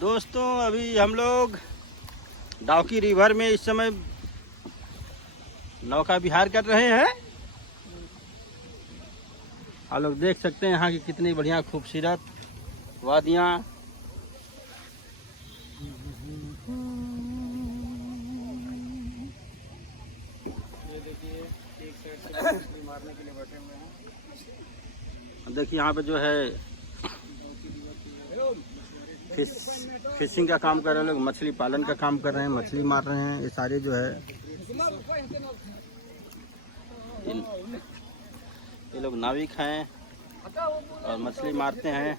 दोस्तों अभी हम लोग डाउकी रिवर में इस समय नौका विहार कर रहे हैं। आप लोग देख सकते हैं यहाँ की कितनी बढ़िया खूबसूरत वादियाँ। ये देखिए एक साइड से मछली मारने के लिए बैठे हुए हैं। देखिए यहाँ पे जो है फिशिंग का काम कर रहे हैं लोग, मछली पालन का काम कर रहे हैं, मछली मार रहे हैं। ये सारे जो है ये लोग नाविक हैं और मछली मारते हैं।